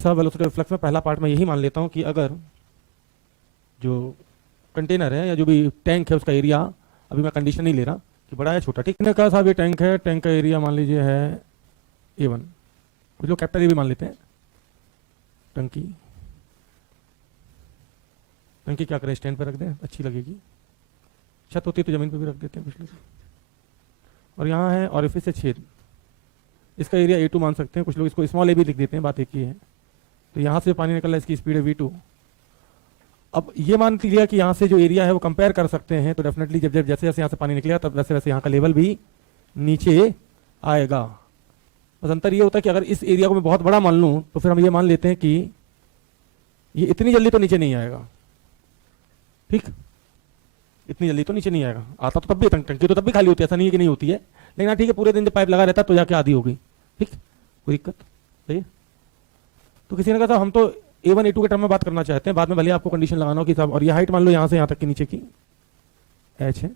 साहब velocity of flux में पहला पार्ट मैं यही मान लेता हूँ कि अगर जो कंटेनर है या जो भी टैंक है उसका एरिया, अभी मैं कंडीशन नहीं ले रहा कि बड़ा है छोटा, ठीक है, कहा साहब ये टैंक है, टैंक का एरिया मान लीजिए है A1, कुछ लोग कैपिटल ए भी मान लेते हैं। टंकी टंकी क्या करें, स्टैंड पर रख दें, अच्छी लगेगी, छत होती तो जमीन पर भी रख देते हैं कुछ लोग। और यहाँ है ऑरिफिस से छेद, इसका एरिया A2 मान सकते हैं, कुछ लोग इसको स्मॉल ए भी लिख देते हैं, बात एक ही है। तो यहाँ से पानी निकल रहा है, इसकी स्पीड है V2। अब ये मान लिया कि यहाँ से जो एरिया है वो कंपेयर कर सकते हैं, तो डेफिनेटली जब जब जैसे जैसे यहाँ से पानी निकलेगा तब वैसे वैसे यहाँ का लेवल भी नीचे आएगा। बस अंतर ये होता है कि अगर इस एरिया को मैं बहुत बड़ा मान लूँ तो फिर हम ये मान लेते हैं कि ये इतनी जल्दी तो नीचे नहीं आएगा, ठीक, इतनी जल्दी तो नीचे नहीं आएगा। आता तो तब भी, टंकी तो तब भी खाली होती है, ऐसा नहीं है कि नहीं होती है, लेकिन हाँ ठीक है, पूरे दिन जब पाइप लगा रहता है तो जाके आधी होगी, ठीक, कोई दिक्कत सही है। तो किसी ने कहा था हम तो A1 A2 के टर्म में बात करना चाहते हैं, बाद में भले आपको कंडीशन लगाना हो कि साहब, और ये हाइट मान लो यहाँ से यहाँ तक की नीचे की H है,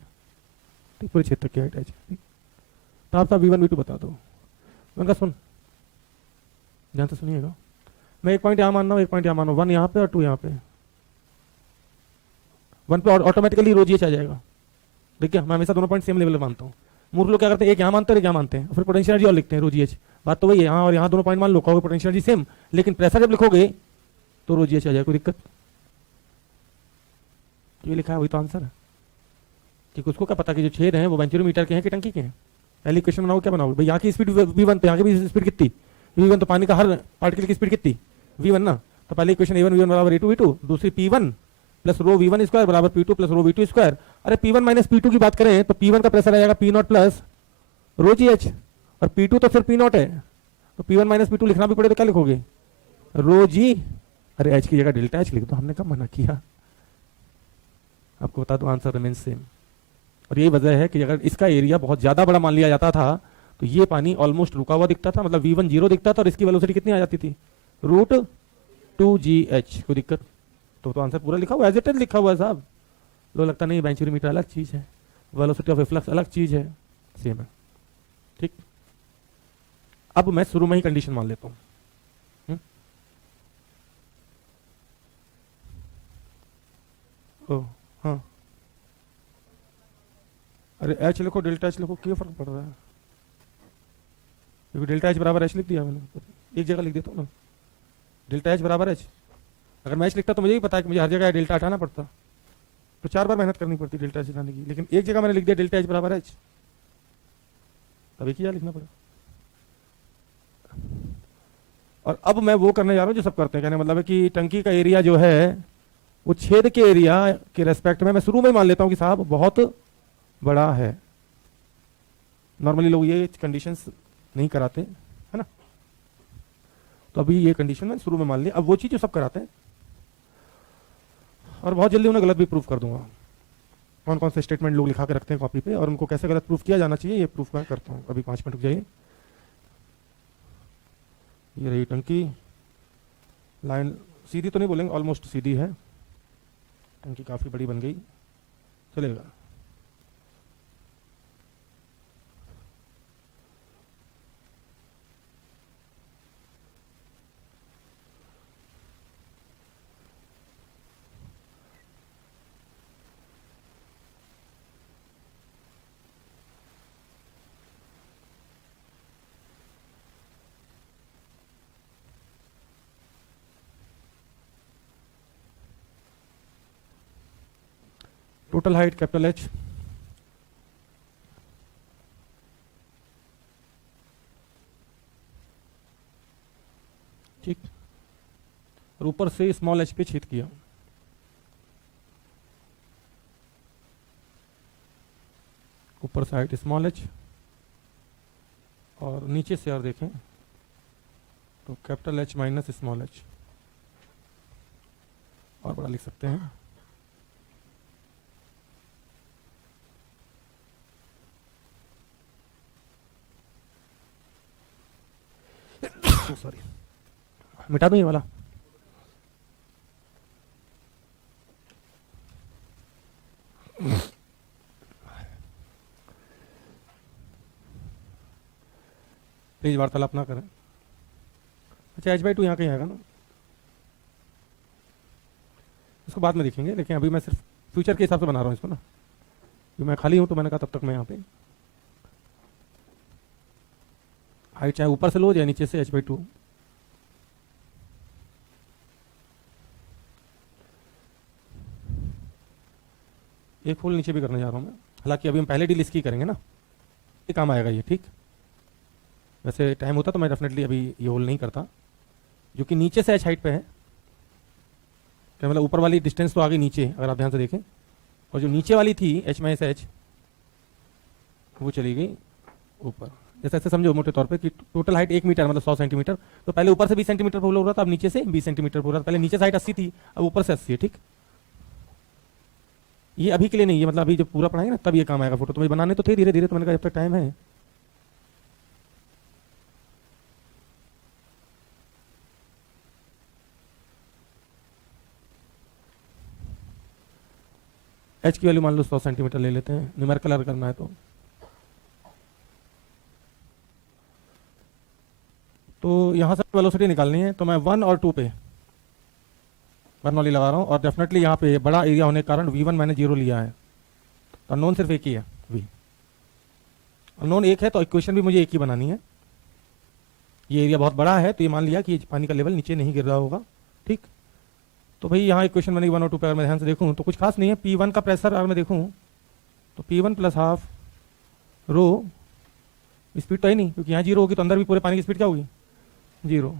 ठीक, पूरे क्षेत्र की हाइट H है, ठीक। तो आप साहब V1 V2 बता दो। मैंने कहा सुन, ध्यान से सुनिएगा, मैं एक पॉइंट यहाँ मान रहा हूँ, एक पॉइंट यहाँ मान रहा हूँ, 1 यहाँ पे और 2 यहाँ पे। 1 पे ऑटोमेटिकली रो GH आ जाएगा। देखिए मैं हमेशा दोनों पॉइंट सेम लेवल में मानता हूँ। मूर्ख लोग क्या करते हैं, एक यहाँ मानते हैं, एक यहाँ मानते हैं, फिर पोटेंशियल एनर्जी और लिखते हैं रो GH। बात तो वही है, यहाँ और यहाँ दोनों पॉइंट मान लो, कहोगे पोटेंशियल एनर्जी सेम, लेकिन प्रेशर जब लिखोगे तो रो GH आ जाएगा, कोई दिक्कत। ये लिखा है वही तो आंसर है, क्योंकि उसको क्या पता कि जो छेद हैं वो वेंचुरोमीटर के हैं कि टंकी के हैं। पहले इक्वेशन बनाओगे, क्या बनाओगे भाई, यहाँ की स्पीड V1, तो यहाँ की भी स्पीड कितनी V1, तो पानी का हर पार्टिकल की स्पीड कितनी V1 ना। तो पहले इक्वेशन A1 V1 बराबर A2 V2, दूसरी P1 प्लस रो V1 स्क्वायर बराबर P2 प्लस रो V2 स्क्वायर। अरे P1 माइनस P2 की बात करें तो P1 का प्रेशर आ जाएगा P0 प्लस रो GH, और P2 तो फिर P0 है, तो P1 माइनस P2 लिखना भी पड़े तो क्या लिखोगे, रो G। अरे H की जगह डेल्टा H लिख दो, हमने कब मना किया। आपको बता दो आंसर रिमेन सेम। और यही वजह है कि अगर इसका एरिया बहुत ज्यादा बड़ा मान लिया जाता था तो ये पानी ऑलमोस्ट रुका हुआ दिखता था, मतलब V1 0 दिखता था, और इसकी वेलोसिटी कितनी आ जाती थी, √2GH। कोई दिक्कत। तो आंसर पूरा लिखा हुआ, एज इट इज लिखा हुआ है साहब। लोग लगता नहीं वेंचुरोमीटर अलग चीज है, वेलोसिटी ऑफ फ्लक्स अलग चीज है, सेम है, ठीक। अब मैं शुरू में ही कंडीशन मान लेता हूं। ओह हाँ, अरे H लिखो डेल्टा H लिखो, क्या फर्क पड़ रहा है, क्योंकि डेल्टा H बराबर H लिख दिया मैंने, एक जगह लिख देता हूँ ना, डेल्टा H बराबर H। अगर मैं H लिखता तो मुझे ही पता है कि मुझे हर जगह डेल्टा हटाना पड़ता, तो 4 बार मेहनत करनी पड़ती डेल्टा H हटाने की, लेकिन एक जगह मैंने लिख दिया डेल्टा H बराबर H, तब एक ही जगह लिखना पड़ा। और अब मैं वो करने जा रहा हूँ जो सब करते हैं, कहने मतलब है कि टंकी का एरिया जो है वो छेद के एरिया के रेस्पेक्ट में मैं शुरू में ही मान लेता हूँ कि साहब बहुत बड़ा है। नॉर्मली लोग ये कंडीशंस नहीं कराते है ना, तो अभी ये कंडीशन में शुरू में मान लिया। अब वो चीज जो सब कराते हैं, और बहुत जल्दी उन्हें गलत भी प्रूफ कर दूंगा, कौन कौन से स्टेटमेंट लोग लिखा के रखते हैं कॉपी पे और उनको कैसे गलत प्रूफ किया जाना चाहिए, ये प्रूफ मैं करता हूँ। अभी 5 मिनट रुक जाइए। ये रही टंकी, लाइन सीधी तो नहीं बोलेंगे, ऑलमोस्ट सीधी है, टंकी काफी बड़ी बन गई, चलेगा। टोटल हाइट कैपिटल H, ठीक, और ऊपर से स्मॉल h पे छेद किया, ऊपर से हाइट स्मॉल h, और नीचे से और देखें तो capital H minus small h, और बड़ा लिख सकते हैं, सॉरी मिटा दूं ये वाला। प्लीज वार्तालाप ना करें। अच्छा H/2 यहाँ कहीं आएगा ना, उसको बाद में देखेंगे, लेकिन अभी मैं सिर्फ फ्यूचर के हिसाब से बना रहा हूँ इसको ना, क्योंकि मैं खाली हूँ तो मैंने कहा तब तक मैं यहाँ पे हाइट चाहे ऊपर से लो या नीचे से h/2। एक फुल नीचे भी करने जा रहा हूँ मैं, हालांकि अभी हम पहले डील इसकी करेंगे ना, ये काम आएगा ये, ठीक। वैसे टाइम होता तो मैं डेफिनेटली अभी ये होल नहीं करता, जो कि नीचे से h हाइट पे है, क्या मतलब ऊपर वाली डिस्टेंस तो आ गई नीचे अगर आप ध्यान से देखें, और जो नीचे वाली थी h-h वो चली गई ऊपर। जैसे ऐसे समझो मोटे तौर पे कि टोटल हाइट 1 मीटर मतलब 100 सेंटीमीटर, तो पहले ऊपर से 20 सेंटीमीटर फूल हो रहा था, अब नीचे से 20 सेंटीमीटर फूल रहा था। पहले नीचे से हाइट 80 थी, अब ऊपर से 80 है, ठीक। ये अभी के लिए नहीं है, मतलब अभी जब पूरा पढ़ाएंगे ना तब ये काम आएगा। फोटो तो भाई बनाने तो थे धीरे धीरे, तो मैंने कहा जब तक टाइम है। एच की वैल्यू मान लो 100 सेंटीमीटर ले लेते हैं, न्यूमेरिकल कलर करना है तो यहाँ से वेलोसिटी निकालनी है, तो मैं 1 और 2 पे बर्नौली लगा रहा हूँ, और डेफिनेटली यहाँ पे बड़ा एरिया होने के कारण V1 मैंने 0 लिया है, तो अननोन सिर्फ एक ही है, V अननोन एक है, तो इक्वेशन भी मुझे एक ही बनानी है। ये एरिया बहुत बड़ा है, तो ये मान लिया कि पानी का लेवल नीचे नहीं गिर रहा होगा, ठीक। तो भाई यहाँ इक्वेशन बनी 1 और 2 पे, अगर मैं ध्यान से देखूँ तो कुछ खास नहीं है। P1 का प्रेशर अगर मैं देखूँ तो P1 + हाफ रो, स्पीड तो है नहीं क्योंकि यहाँ 0 होगी, तो अंदर भी पूरे पानी की स्पीड क्या होगी 0।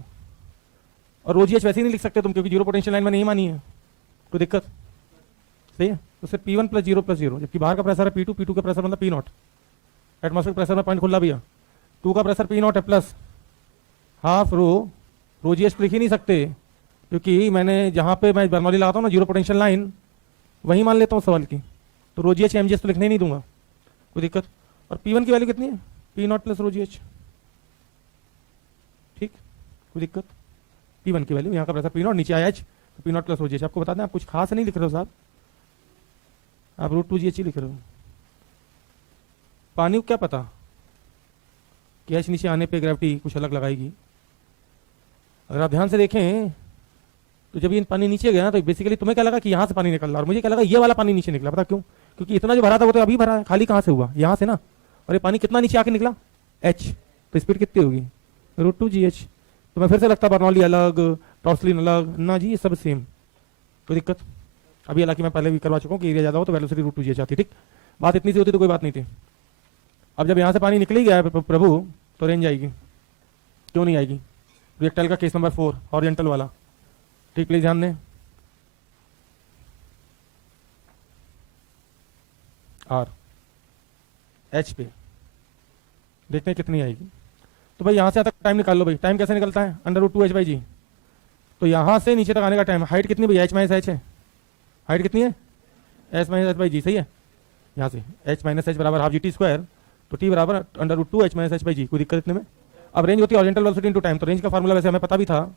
और ρgh वैसे ही नहीं लिख सकते तुम, क्योंकि 0 पोटेंशियल लाइन में नहीं मानी है, कोई दिक्कत, सही है। तो सिर्फ P1 + 0 + 0, जबकि बाहर का प्रेशर है P2, P2 का प्रेशर मतलब P0, एटमॉस्फेरिक प्रेशर में पॉइंट खुला भैया, 2 का प्रेशर P0 है प्लस हाफ रो, ρgh लिख ही नहीं सकते, क्योंकि मैंने जहाँ पे मैं बर्नौली लगाता हूँ ना 0 पोटेंशियल लाइन, वही मान लेता हूँ सवाल की, तो ρgh mgh तो लिखने ही नहीं दूंगा, कोई दिक्कत। और P1 की वैल्यू कितनी है P0 + ρgh, ठीक, कोई दिक्कत। P1 की वैल्यू, यहाँ का प्रेशर P0, नीचे आया h, तो P0 + ρgh। आपको बता दें आप कुछ खास नहीं लिख रहे हो साहब, आप √2gh ही लिख रहे हो। पानी को क्या पता कि h नीचे आने पे ग्रेविटी कुछ अलग लगाएगी। अगर आप ध्यान से देखें तो जब ये पानी नीचे गया ना, तो बेसिकली तुम्हें क्या लगा कि यहाँ से पानी निकल रहा, और मुझे क्या लगा ये वाला पानी नीचे निकला। पता क्यों? क्योंकि इतना जो भरा था वो तो अभी भरा है, खाली कहाँ से हुआ, यहाँ से ना, और ये पानी कितना नीचे आके निकला h, तो स्पीड कितनी होगी √2gh। तो मैं फिर से लगता बर्नौली अलग, टॉर्सलिन अलग, ना जी ये सब सेम, कोई दिक्कत। अभी हालांकि मैं पहले भी करवा चुका हूँ कि एरिया ज़्यादा हो तो वेलोसिटी √2gh आती, ठीक। बात इतनी सी होती तो कोई बात नहीं थी। अब जब यहाँ से पानी निकल ही गया है प्रभु, तो रेंज आएगी, क्यों नहीं आएगी। प्रोजेक्टाइल का केस नंबर 4 हॉरिजॉन्टल वाला, ठीक, प्लीज ध्यान दें। आर एच पे देखते हैं कितनी आएगी। तो भाई यहाँ से तक टाइम निकाल लो भाई, टाइम कैसे निकलता है √2h/g। तो यहाँ से नीचे तक आने का टाइम, हाइट कितनी भाई h - h है, हाइट कितनी है h - h/g, सही है। यहाँ से h - h बराबर हाफ GT², तो t बराबर √2h - h/g, कोई दिक्कत इतने में। अब रेंज होती है हॉरिजॉन्टल वेलोसिटी इनटू टाइम, तो रेंज का फार्मूला वैसे हमें पता भी था,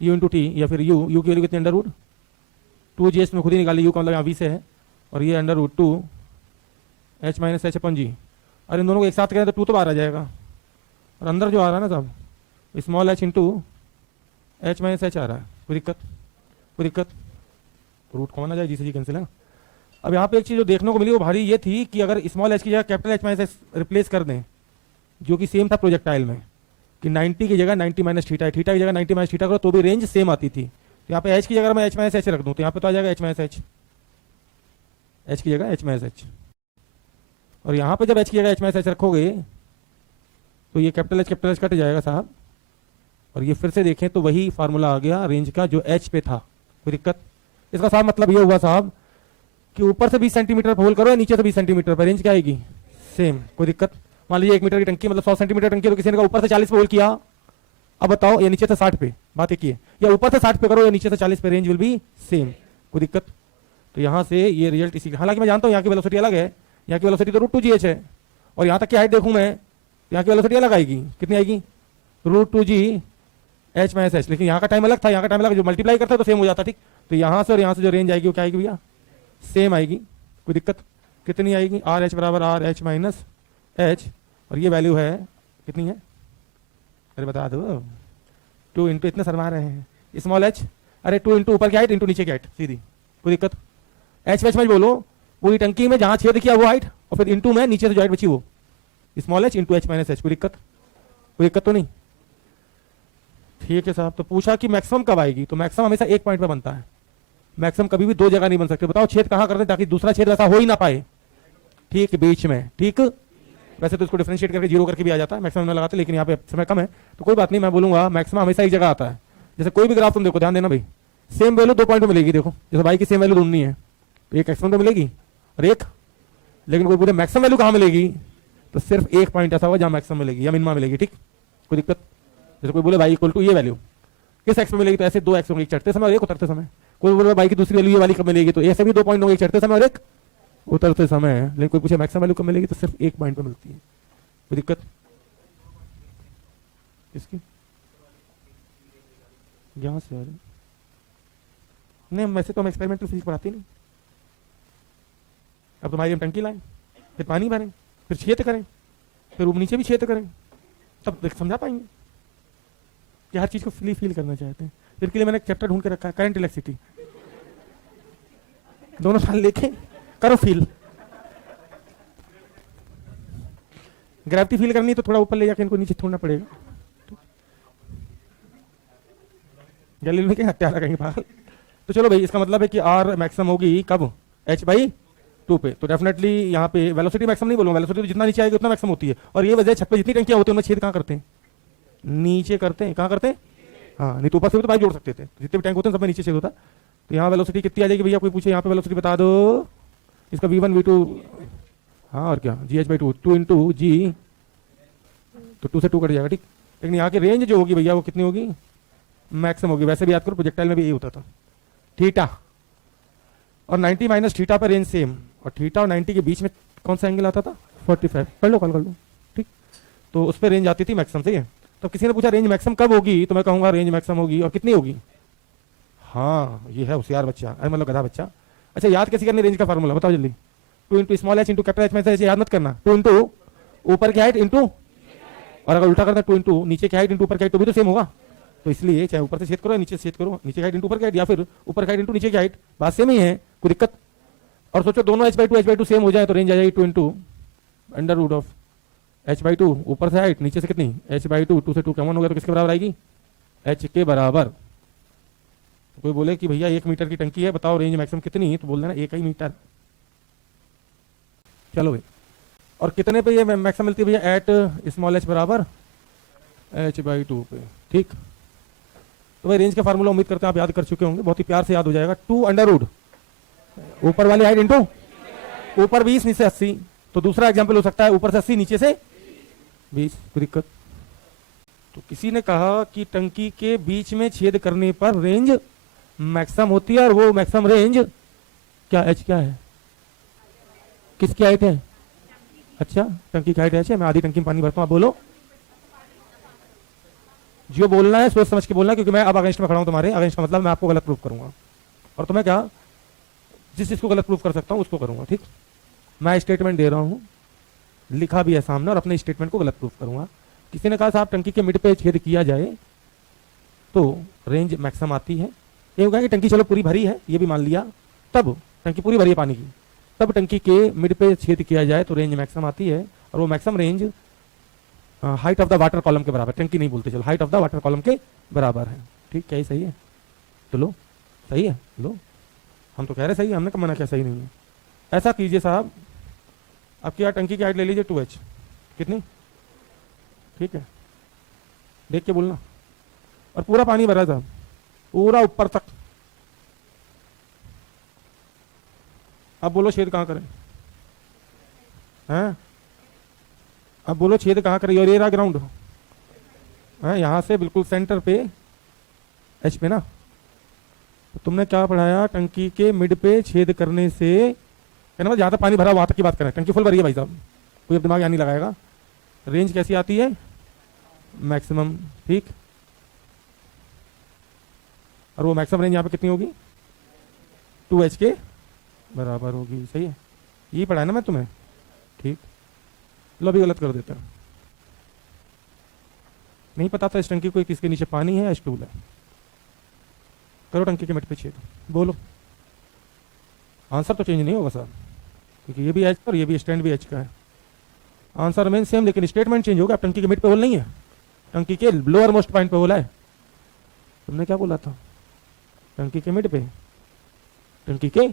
u × t, या फिर u की वैल्यू कितनी √2gh में खुद ही निकाली, u का मतलब यहाँ v से है, और ये √2h - h/g। और इन दोनों को एक साथ करें तो 2 तो बाहर आ जाएगा, और अंदर जो आ रहा है ना साहब स्मॉल h × h - h आ रहा है, कोई दिक्कत, कोई दिक्कत। रूट कॉमन आ जाए, जी कैंसिल है। अब यहाँ पे एक चीज़ जो देखने को मिली वो भारी ये थी कि अगर स्मॉल h की जगह कैपिटल h - h रिप्लेस कर दें, जो कि सेम था प्रोजेक्टाइल में, कि 90 की जगह 90 - थीटा है, थीटा की जगह 90 - थीटा करो तो भी रेंज सेम आती थी। तो यहाँ पे h की जगह मैं h - h रख दूँ तो यहाँ पे तो आ जाएगा h - h, h की जगह h - h। और यहाँ पे जब h की जगह h - h रखोगे तो ये कैपिटल H कट जाएगा साहब, और ये फिर से देखें तो वही फार्मूला आ गया रेंज का जो h पे था, कोई दिक्कत। इसका साहब मतलब ये हुआ साहब कि ऊपर से 20 सेंटीमीटर होल करो या नीचे से 20 सेंटीमीटर पर रेंज क्या आएगी सेम, कोई दिक्कत। मान लीजिए 1 मीटर की टंकी मतलब 100 सेंटीमीटर टंकी, तो किसी ने ऊपर से 40 पे होल किया, अब बताओ या नीचे से 60 पे, बात एक ही है, या ऊपर से 60 पे करो या नीचे से 40 पे, रेंज विल बी सेम, कोई दिक्कत। तो यहाँ से ये रिजल्ट इसी, हालांकि मैं जानता हूँ यहाँ की वेलोसिटी अलग है, यहाँ की वेलोसिटी तो √2gh है, और यहाँ तक की हाइट देखूँ मैं यहाँ की वेलोसिटी अलग आएगी, कितनी आएगी √2g h - h, लेकिन यहाँ का टाइम अलग था, यहाँ का टाइम अलग, जो मल्टीप्लाई करता है तो सेम हो जाता, ठीक। तो यहाँ से और यहाँ से जो रेंज आएगी वो क्या आएगी भैया सेम आएगी, कोई दिक्कत। कितनी आएगी RH बराबर RH - h, और ये वैल्यू है कितनी है, अरे बता दो, 2 × इतने शर्मा रहे हैं स्मॉल h, अरे 2 × ऊपर की हाइट इंटू नीचे की हाइट, सीधी कोई दिक्कत? एच एच मत बोलो, पूरी टंकी में जहां छेद किया वो हाइट, और फिर इंटू में नीचे से जो हाइट बची वो small H into H minus H. कोई दिक्कत? कोई दिक्कत तो नहीं? ठीक है साहब। तो पूछा कि मैक्सिमम कब आएगी, तो मैक्सिमम हमेशा एक पॉइंट पे बनता है। मैक्सिमम कभी भी दो जगह नहीं बन सकते। बताओ छेद कहां करते हैं ताकि दूसरा छेद ऐसा हो ही ना पाए? ठीक, बीच में। ठीक, वैसे तो इसको डिफरेंशिएट करके जीरो करके भी आ जाता है, मैक्सिमम में लगाते, लेकिन यहाँ पे समय कम है तो कोई बात नहीं, मैं बोलूंगा मैक्सिमम हमेशा एक जगह आता है। जैसे कोई भी ग्राफ तुम देखो, ध्यान देना भाई, सेम वैल्यू दो पॉइंट में मिलेगी। देखो जैसे वाई की सेम वैल्यू ढूंढनी है तो एक एक्स1 पे मिलेगी और एक, लेकिन कोई पूरे मैक्सिमम वैल्यू कहां मिलेगी, तो सिर्फ एक पॉइंट ऐसा होगा जहां मैक्सिमम मिलेगी या मिनिमम मिलेगी। ठीक, कोई दिक्कत? जैसे कोई बोले वाई इक्वल टू ये वैल्यू किस एक्स में मिलेगी, तो ऐसे दो एक्स होंगे, एक चढ़ते समय और एक उतरते समय। कोई बोले वाई की दूसरी वैल्यू ये वाली कब मिलेगी, तो ऐसे भी दो पॉइंट होंगे, एक चढ़ते समय और एक उतरते समय है। लेकिन कोई पूछे मैक्सिमम वैल्यू कब मिलेगी, तो सिर्फ एक पॉइंट पे मिलती है। कोई दिक्कत? किसकी? यहां से आ रही नहीं, वैसे तो हम एक्सपेरिमेंटल फिजिक्स पढ़ाते नहीं। अब तुम्हारी हम टंकी लाएं, फिर पानी भरें, फिर छेद करें, फिर नीचे भी छेद करें, तब समझा पाएंगे कि हर चीज को फील करना चाहते हैं। फिर के लिए मैंने एक चैप्टर ढूंढ के रखा है, करंट इलेक्ट्रिसिटी। दोनों साल लेके करो फील। ग्रेविटी फील करनी तो थोड़ा ऊपर ले जाके इनको नीचे छोड़ना पड़ेगा। गैलीलियो में क्या हत्या करेंगे पागल। तो चलो भाई, इसका मतलब है कि आर मैक्सिमम होगी कब, एच बाई टू पे। तो डेफिनेटली यहाँ पे वेलोसिटी मैक्सिमम नहीं बोलूंगा, वेलोसिटी तो जितना नीचे आएगी उतना मैक्सिमम होती है। और ये वजह छत पे जितनी टंकियां होती है उनमें छेद कहाँ करते हैं, नीचे करते हैं। कहाँ करते हैं? हाँ, नहीं तो ऊपर से भी तो पाइप जोड़ सकते थे, जितने भी टैंक होते हैं सब में नीचे छेद होता। तो यहाँ वेलोसिटी कितनी आ जाएगी भैया, कोई पूछे यहाँ पे वेलोसिटी बता दो, इसका v1 v2, हाँ और क्या, G H by two, two into G, तो 2 से 2 कट जाएगा। ठीक, लेकिन यहाँ की रेंज जो होगी भैया वो कितनी होगी, मैक्सिमम होगी। वैसे भी याद करो प्रोजेक्टाइल में भी यही होता था, थीटा और 90 माइनस थीटा पर रेंज सेम, और थीटा और 90 के बीच में कौन सा एंगल आता था, 45। कर लो कॉल कर लो। ठीक, तो उस पर रेंज आती थी मैक्सिमम। सही है। तो किसी ने पूछा रेंज मैक्सिमम कब होगी, तो मैं कहूंगा रेंज मैक्सिमम होगी और कितनी होगी। हाँ, ये है होशियार बच्चा, अरे मतलब गधा बच्चा। अच्छा, याद कैसे करनी रेंज का फार्मूला बताओ जल्दी। 2 into small H into capital H में से याद मत करना, 2 इंटू ऊपर की हाइट इंटू, और अगर उल्टा करना 2 इंटू नीचे की हाइट इंटू ऊपर की हाइट, तो भी तो सेम होगा। तो इसलिए चाहे ऊपर से छेद करो या नीचे से छेद करो, नीचे की हाइट इंटू ऊपर की हाइट, या फिर ऊपर की हाइट इंटू नीचे की हाइट, बात सेम ही है। कोई दिक्कत? और सोचो दोनों h/2 सेम हो जाए तो रेंज आ जाएगी 2 into under root of h/2, ऊपर से हाइट नीचे से कितनी, h/2, 2 से 2 कॉमन हो गया तो किसके बराबर आएगी, h के बराबर। तो कोई बोले कि भैया 1 मीटर की टंकी है, बताओ रेंज मैक्सिमम कितनी, तो बोल देना 1 ही मीटर। चलो भाई, और कितने पे ये मैक्सिमम मिलती है भैया, एट स्मॉल एच बराबर h/2 पे। ठीक, तो भाई रेंज का फार्मूला उम्मीद करते हैं आप याद कर चुके होंगे, बहुत ही प्यार से याद हो जाएगा। 2 अंडर रूट ऊपर वाली हाइट इंटू ऊपर 20 नीचे 80, तो दूसरा एग्जांपल हो सकता है ऊपर से 80 नीचे से 20। कोई दिक्कत? तो किसी ने कहा कि टंकी के बीच में छेद करने पर रेंज मैक्सिमम होती है, और वो मैक्सिमम रेंज क्या, एच क्या है, किसकी हाइट है? अच्छा, टंकी की हाइट एच है, मैं आधी टंकी में पानी भरता हूं, आप बोलो। जो बोलना है सोच समझ के बोलना, क्योंकि मैं अब अगेंस्ट में खड़ा हूं तुम्हारे। अगेंस्ट का मतलब मैं आपको गलत प्रूफ करूंगा, और तुम्हें क्या, जिस चीज को गलत प्रूफ कर सकता हूं उसको करूंगा। ठीक, मैं स्टेटमेंट दे रहा हूं, लिखा भी है सामने, और अपने स्टेटमेंट को गलत प्रूफ करूंगा। किसी ने कहा साहब टंकी के मिड पे छेद किया जाए तो रेंज मैक्सिमम आती है। ये होगा कि टंकी चलो पूरी भरी है, ये भी मान लिया, तब टंकी पूरी भरी है पानी की, तब टंकी के मिड पे छेद किया जाए तो रेंज मैक्सिमम आती है, और वो maximum range height of the water column के बराबर, टंकी नहीं बोलते चलो, height of the water column के बराबर है। ठीक, क्या ही सही है? तो लो, सही है, लो, हम तो कह रहे सही है, हमने कब मना किया सही नहीं है। ऐसा कीजिए साहब, आपकी यहाँ टंकी की हाइट ले लीजिए 2h, कितनी, ठीक है, देख के बोलना, और पूरा पानी भरा था, पूरा ऊपर तक। अब बोलो छेद कहाँ करें, हैं? अब बोलो छेद कहाँ करें, और ये रहा ग्राउंड है, यहाँ से बिल्कुल सेंटर पे एच पे ना। तो तुमने क्या पढ़ाया, टंकी के मिड पे छेद करने से, कहना जहाँ तक पानी भरा वहां तक की बात करें, टंकी फुल भरी है भाई साहब, कोई अब दिमाग यहाँ नहीं लगाएगा। रेंज कैसी आती है, मैक्सिमम। ठीक, और वो मैक्सिमम रेंज यहाँ पे कितनी होगी, 2h के बराबर होगी। सही है, यही पढ़ा है ना मैं तुम्हें। ठीक, लो भी गलत कर देता, नहीं पता था इस टंकी को किसके नीचे पानी है या स्टूल है। करो टंकी के मिड पे छेद, बोलो। आंसर तो चेंज नहीं होगा सर, क्योंकि ये भी एच और ये भी स्टैंड भी एच का है। आंसर रिमेन सेम, लेकिन स्टेटमेंट चेंज होगा। टंकी के मिड पे होल नहीं है, टंकी के लोअर मोस्ट पॉइंट पे होल है। तुमने क्या बोला था? टंकी के मिड पे, टंकी के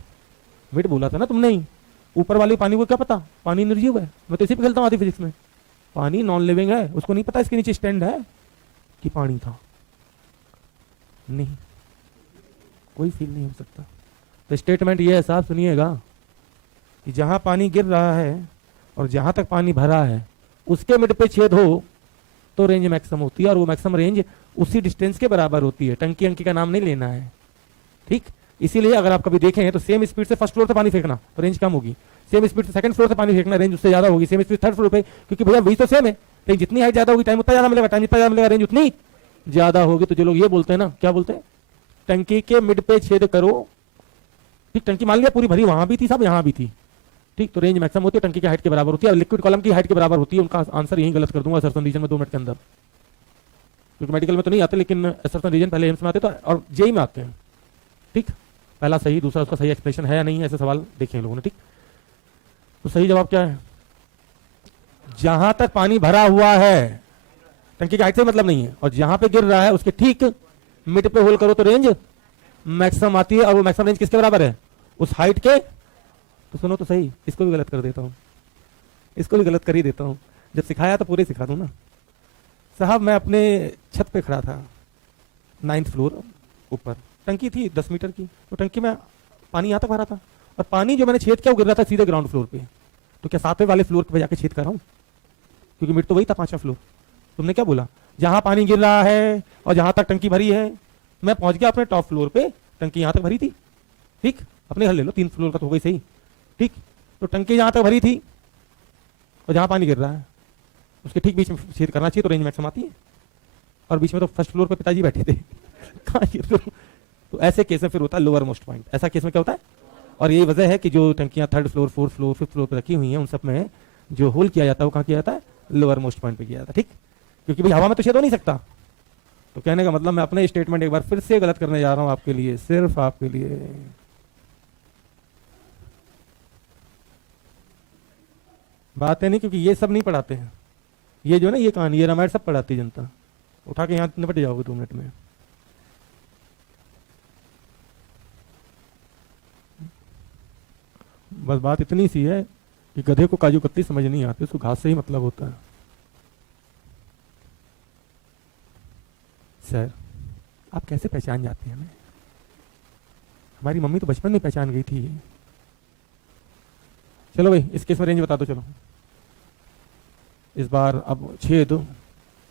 मिड बोला था ना तुमने ही। ऊपर वाले पानी को क्या पता, पानी निर्जीव है। मैं तो इसी पे खेलता हूँ आधी फिजिक्स में। पानी नॉन लिविंग है, उसको नहीं पता इसके नीचे स्टैंड है कि पानी था। नहीं, कोई फील नहीं हो सकता। तो स्टेटमेंट ये है साहब, सुनिएगा, कि जहां पानी गिर रहा है और जहां तक पानी भरा है उसके मिड पे छेद हो तो रेंज मैक्सिमम होती है, और वो मैक्सिमम रेंज उसी डिस्टेंस के बराबर होती है। टंकी अंकी का नाम नहीं लेना है, ठीक। इसीलिए अगर आप कभी देखें तो सेम स्पीड से फर्स्ट फ्लोर से पानी फेंकना तो रेंज कम होगी, सेम स्पीड से सेकंड फ्लोर से पानी फेंकना रेंज उससे ज्यादा होगी, सेम स्पीड थर्ड फ्लोर पे, क्योंकि भैया वही तो सेम है। लेकिन जितनी हाइट ज्यादा होगी टाइम उतना ज्यादा मिलेगा, टाइम जितना ज्यादा मिलेगा रेंज उतनी ज्यादा होगी। तो जो लोग ये बोलते हैं ना, क्या बोलते हैं, टंकी के मिड पे छेद करो, ठीक। टंकी मान लिया पूरी भरी, वहां भी थी सब, यहाँ भी थी, ठीक। तो रेंज मैक्सिमम होती है, टंकी की हाइट के बराबर होती है, और लिक्विड कॉलम की हाइट के बराबर होती है। उनका आंसर यही गलत कर दूंगा असर्शन रीजन में 2 मिनट के अंदर, क्योंकि मेडिकल में तो नहीं आते, लेकिन असर्शन रीजन पहले एम्स में आते तो और जेई में आते हैं, ठीक। पहला सही, दूसरा उसका सही एक्सप्लेनेशन है या नहीं, ऐसे सवाल देखे लोगों ने, ठीक। तो सही जवाब क्या है? जहां तक पानी भरा हुआ है, टंकी की हाइट से मतलब नहीं है, और जहां पे गिर रहा है उसके ठीक मिड पे होल करो तो रेंज मैक्सिमम आती है। और वो मैक्सिमम रेंज किसके बराबर है? उस हाइट के। तो सुनो तो सही, इसको भी गलत कर देता हूं, इसको भी गलत कर ही देता हूं। जब सिखाया तो पूरे सिखा दूं ना साहब। मैं अपने छत पे खड़ा था, 9th फ्लोर ऊपर, टंकी थी 10 मीटर की, तो टंकी में पानी यहां तक भरा था, और पानी जो मैंने छेद किया वो गिर रहा था सीधे ग्राउंड फ्लोर पे। तो क्या 7वें वाले फ्लोर पे जाके छेद कर रहा हूं? क्योंकि मिड तो वही था 5वां फ्लोर। तुमने क्या बोला? जहां पानी गिर रहा है और जहां तक टंकी भरी है। मैं पहुंच गया अपने टॉप फ्लोर पे, टंकी यहां तक भरी थी, ठीक। अपने घर ले लो, 3 फ्लोर का तो हो गई सही, ठीक। तो टंकी जहां तक भरी थी और जहां पानी गिर रहा है उसके ठीक बीच में छेद करना चाहिए, तो रेंज मैक्सिमम आती है। और बीच में तो फर्स्ट फ्लोर पे पिताजी बैठे थे कहाँ गिर रहे हो? तो ऐसे केस में फिर होता है लोअर मोस्ट पॉइंट। ऐसा केस में क्या होता है? और यही वजह है कि जो टंकियां 3rd floor 4th floor 5th floor पर रखी हुई हैं उन सब में जो होल किया जाता है वो कहाँ किया जाता है? लोअर मोस्ट पॉइंट पे किया जाता है, ठीक। क्योंकि भाई हवा में तो छेद हो नहीं सकता। तो कहने का मतलब मैं अपने स्टेटमेंट एक बार फिर से गलत करने जा रहा हूं आपके लिए, सिर्फ आपके लिए। बात है नहीं, क्योंकि ये सब नहीं पढ़ाते हैं। ये जो ना ये कहानी, ये रामायण सब पढ़ाती है जनता। उठा के यहां निपट जाओगे 2 मिनट में। बस बात इतनी सी है कि गधे को काजू कतली समझ नहीं आती, उसको घास से ही मतलब होता है। सर आप कैसे पहचान जाते हैं हमें? हमारी मम्मी तो बचपन में पहचान गई थी। चलो भाई इस केस में रेंज बता दो। चलो इस बार अब छेद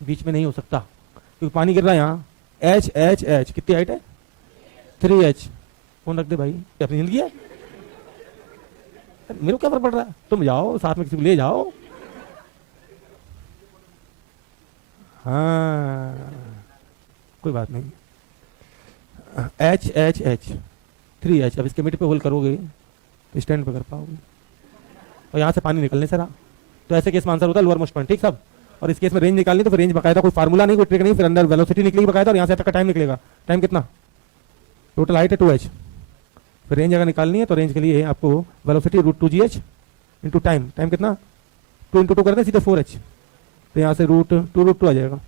बीच में नहीं हो सकता क्योंकि पानी गिर रहा है यहाँ। एच एच एच कितनी हाइट है? 3h। कौन रख दे भाई, ये अपनी जिंदगी है, मेरे को क्या फर्क पड़ रहा है? तुम जाओ साथ में किसी को ले जाओ। हाँ कोई बात नहीं। H H H 3h। अब इसके मिड पे होल करोगे तो स्टैंड पे कर पाओगे और यहाँ से पानी निकलने से रहा। तो ऐसे केस में आंसर होता है लोअर मोस्ट पॉइंट, ठीक सब। और इस केस में रेंज निकालनी तो फिर रेंज बकायदा, कोई फार्मूला नहीं, कोई ट्रिक नहीं, फिर अंदर वेलोसिटी निकलेगी बकायदा और यहाँ से तक का टाइम निकलेगा। टाइम कितना? टोटल हाइट है 2h। फिर रेंज अगर निकालनी है तो रेंज के लिए आपको velocity √2gh into time. Time कितना? 2 × 2 करते हैं सीधे 4h। तो यहाँ से √2 √2 आ जाएगा।